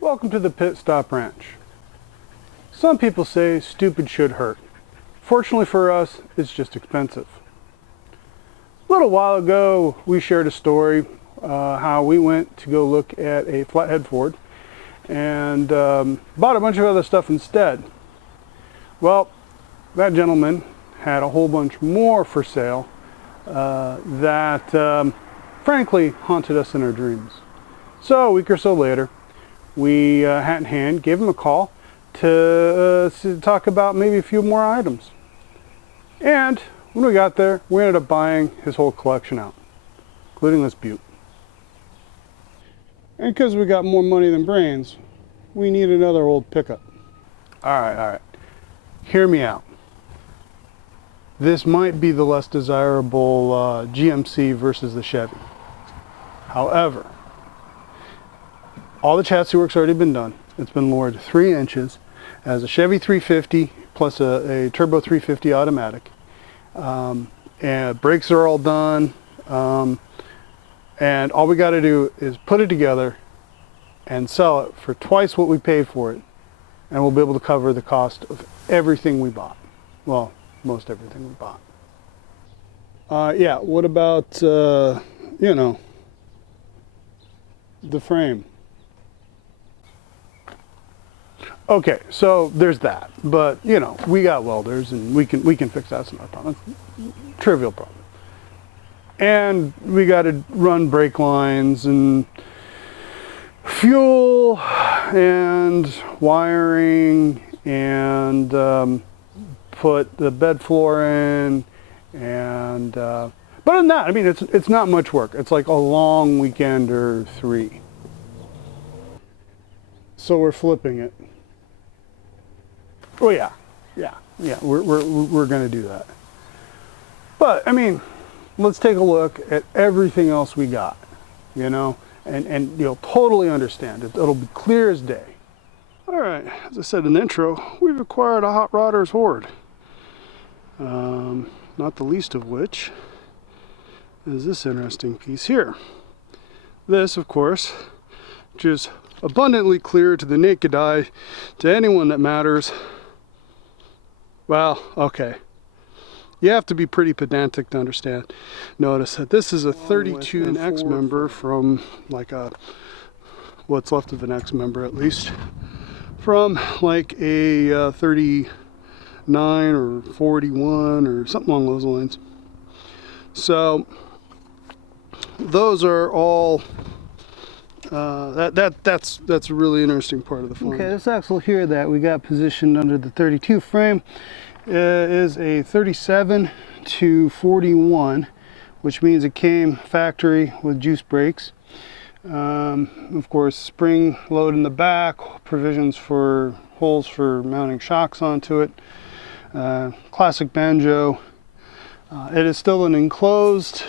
Welcome to the Pit Stop Ranch. Some people say stupid should hurt. Fortunately for us, it's just expensive. A little while ago, we shared a story how we went to go look at a flathead Ford and bought a bunch of other stuff instead. Well, that gentleman had a whole bunch more for sale that frankly haunted us in our dreams. So a week or so later, we hat in hand gave him a call to talk about maybe a few more items. And when we got there, we ended up buying his whole collection out, including this Butte. And because we got more money than brains, we need another old pickup. All right. Hear me out. This might be the less desirable GMC versus the Chevy. However, all the chassis work's already been done. It's been lowered 3 inches as a Chevy 350 plus a turbo 350 automatic. And brakes are all done. And all we got to do is put it together and sell it for twice what we paid for it. And we'll be able to cover the cost of everything we bought. Well, most everything we bought. Yeah, what about, the frame? Okay, so there's that, but we got welders and we can fix that. It's not a problem. Trivial problem. And we got to run brake lines and fuel and wiring and put the bed floor in and but other than that, I mean, it's not much work. It's like a long weekend or 3. So we're flipping it. Oh yeah, we're gonna do that. But I mean, let's take a look at everything else we got, and you'll totally understand it. It'll be clear as day. All right, as I said in the intro, we've acquired a hot Rodders Hoard. Not the least of which is this interesting piece here. This, of course, which is abundantly clear to the naked eye, to anyone that matters. Well, okay. You have to be pretty pedantic to understand. Notice that this is a 32 an X member from like what's left of an X member at least, from like a 39 or 41 or something along those lines. So those are all that's a really interesting part of the find. Okay, this axle here that we got positioned under the 32 frame is a 37 to 41, which means it came factory with juice brakes. Of course, spring load in the back, provisions for holes for mounting shocks onto it. Classic banjo. It is still an enclosed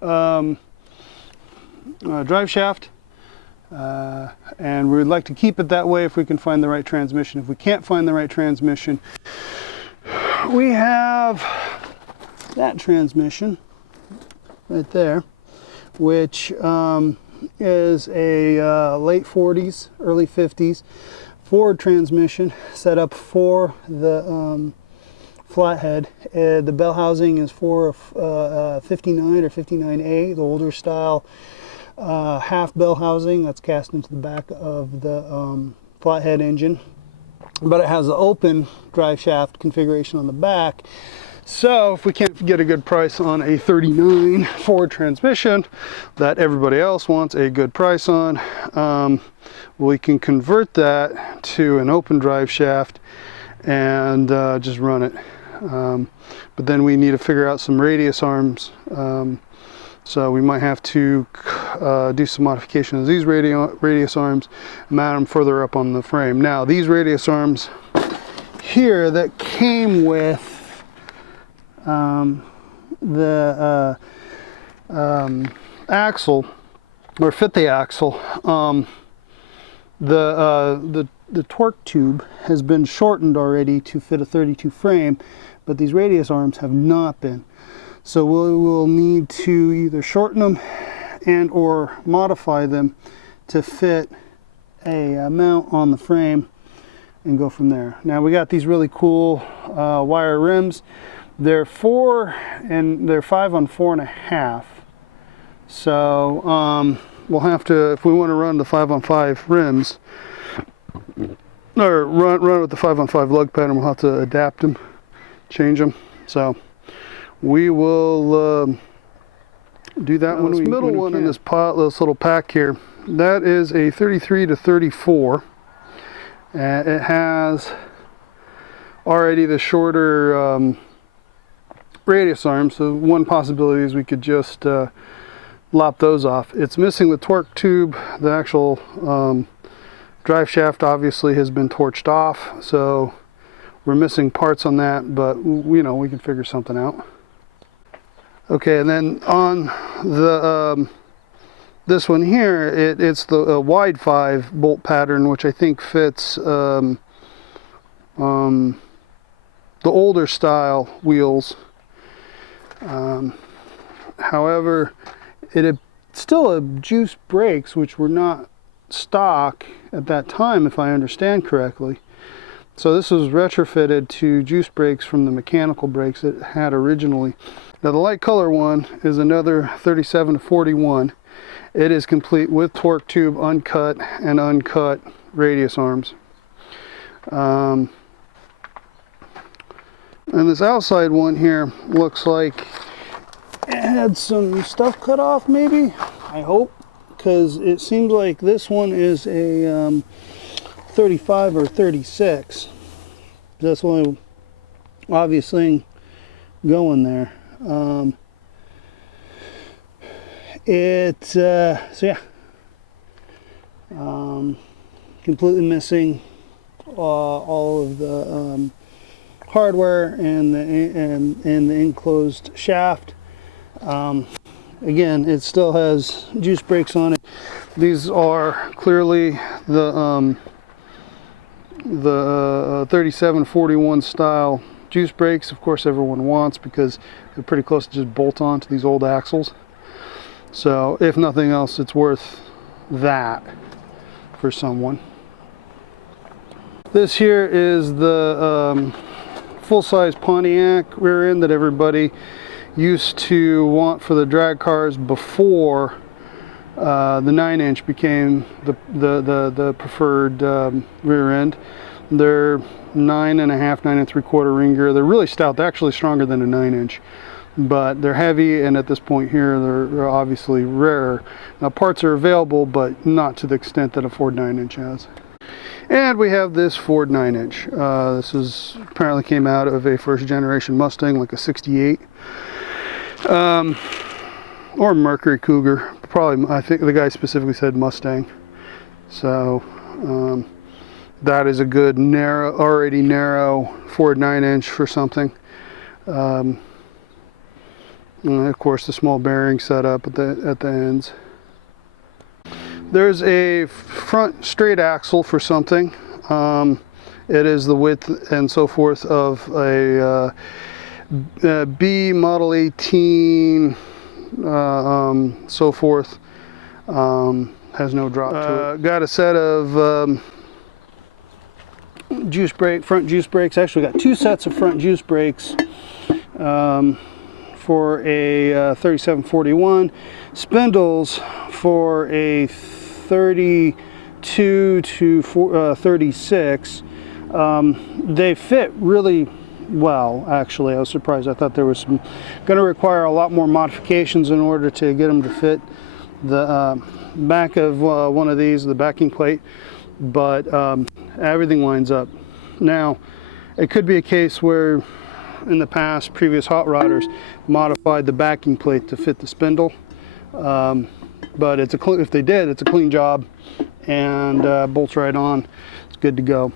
drive shaft. And we would like to keep it that way if we can find the right transmission. If we can't find the right transmission, we have that transmission right there, which is a late 40s, early 50s Ford transmission set up for the flathead. The bell housing is for a 59 or 59A, the older style half bell housing that's cast into the back of the flathead engine, but it has the open drive shaft configuration on the back. So if we can't get a good price on a 39 Ford transmission that everybody else wants a good price on, we can convert that to an open drive shaft and just run it. But then we need to figure out some radius arms. So we might have to do some modification of these radius arms, mount them further up on the frame. Now, these radius arms here that came with the axle, or fit the axle, the torque tube has been shortened already to fit a 32 frame, but these radius arms have not been. So we will need to either shorten them and or modify them to fit a mount on the frame and go from there. Now we got these really cool wire rims. They're 5 on 4.5. So we'll have to, if we want to run the 5 on 5 rims, or run with the 5 on 5 lug pattern, we'll have to adapt them, change them. So we will do that when we middle one in this pot, this little pack here. That is a 33 to 34. It has already the shorter radius arm, so one possibility is we could just lop those off. It's missing the torque tube. The actual drive shaft obviously has been torched off, so we're missing parts on that, but you know, we can figure something out. Okay, and then on the this one here, it's the wide 5 bolt pattern, which I think fits the older style wheels. However, it still had juice brakes, which were not stock at that time, if I understand correctly. So this was retrofitted to juice brakes from the mechanical brakes it had originally. Now the light color one is another 37 to 41. It is complete with torque tube, uncut and uncut radius arms. And this outside one here looks like it had some stuff cut off, maybe, I hope, because it seems like this one is a 35 or 36. That's the only obvious thing going there. So yeah, completely missing all of the hardware and the enclosed shaft. Again, it still has juice brakes on it. These are clearly the 3741 style juice brakes. Of course, everyone wants, because they're pretty close to just bolt on to these old axles. So if nothing else, it's worth that for someone. This here is the full-size Pontiac rear end that everybody used to want for the drag cars before the 9-inch became the preferred rear end. They're 9.5, 9 3/4 ring gear. They're really stout. They're actually stronger than a 9-inch, but they're heavy, and at this point here, they're obviously rarer. Now parts are available, but not to the extent that a Ford 9-inch has. And we have this Ford 9-inch. This apparently came out of a first generation Mustang, like a 68. Or Mercury Cougar. Probably, I think the guy specifically said Mustang. So that is a good narrow, already narrow Ford 9-inch for something. And of course the small bearing setup at the ends. There's a front straight axle for something. It is the width and so forth of a B Model 18, so forth. Has no drop to it. Got a set of front juice brakes. Actually got 2 sets of front juice brakes for a 3741. Spindles for a 32 to 36. They fit really well, actually. I was surprised. I thought there was going to require a lot more modifications in order to get them to fit the back of one of these, the backing plate, but everything lines up. Now, it could be a case where in the past, previous hot rodders modified the backing plate to fit the spindle, but if they did, it's a clean job and bolts right on. It's good to go.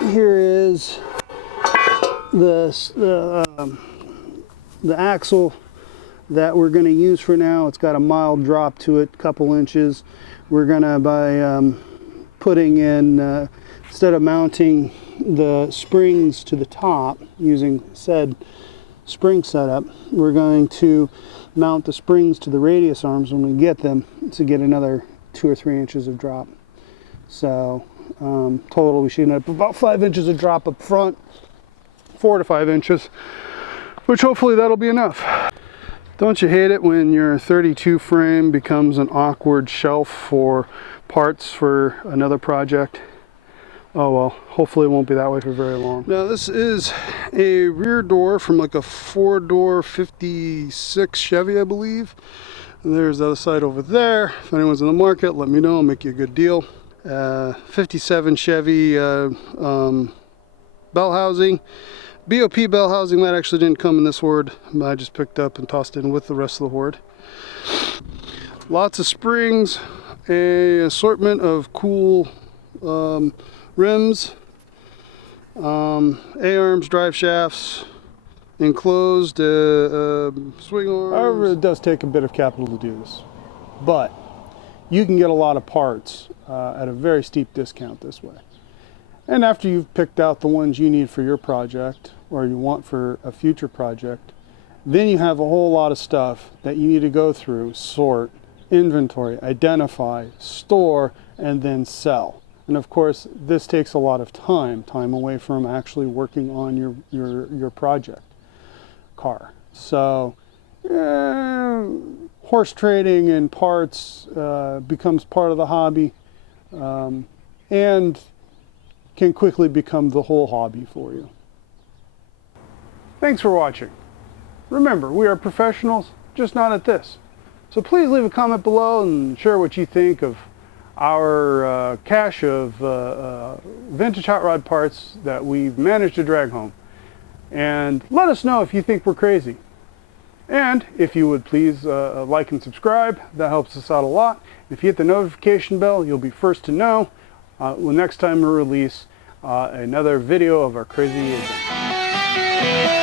Here is the axle that we're going to use for now. It's got a mild drop to it, couple inches. We're going to, by putting in, instead of mounting the springs to the top using said spring setup, we're going to mount the springs to the radius arms when we get them to get another 2 or 3 inches of drop. So total we should end up about 5 inches of drop up front, 4 to 5 inches, which hopefully that'll be enough. Don't you hate it when your 32 frame becomes an awkward shelf for parts for another project? Oh well, hopefully it won't be that way for very long. Now this is a rear door from like a 4-door 56 Chevy, I believe. And there's the other side over there. If anyone's in the market, let me know, I'll make you a good deal. 57 Chevy bell housing. BOP bell housing, that actually didn't come in this Hoard. I just picked up and tossed it in with the rest of the Hoard. Lots of springs, a assortment of cool rims, A-arms, drive shafts, enclosed swing arms. However, it does take a bit of capital to do this, but you can get a lot of parts at a very steep discount this way. And after you've picked out the ones you need for your project or you want for a future project, then you have a whole lot of stuff that you need to go through, sort, inventory, identify, store, and then sell. And of course, this takes a lot of time away from actually working on your project car. So horse trading and parts becomes part of the hobby, and can quickly become the whole hobby for you. Thanks for watching. Remember, we are professionals, just not at this. So please leave a comment below and share what you think of our cache of vintage hot rod parts that we've managed to drag home. And let us know if you think we're crazy. And if you would please like and subscribe, that helps us out a lot. If you hit the notification bell, you'll be first to know when next time we release another video of our crazy adventure.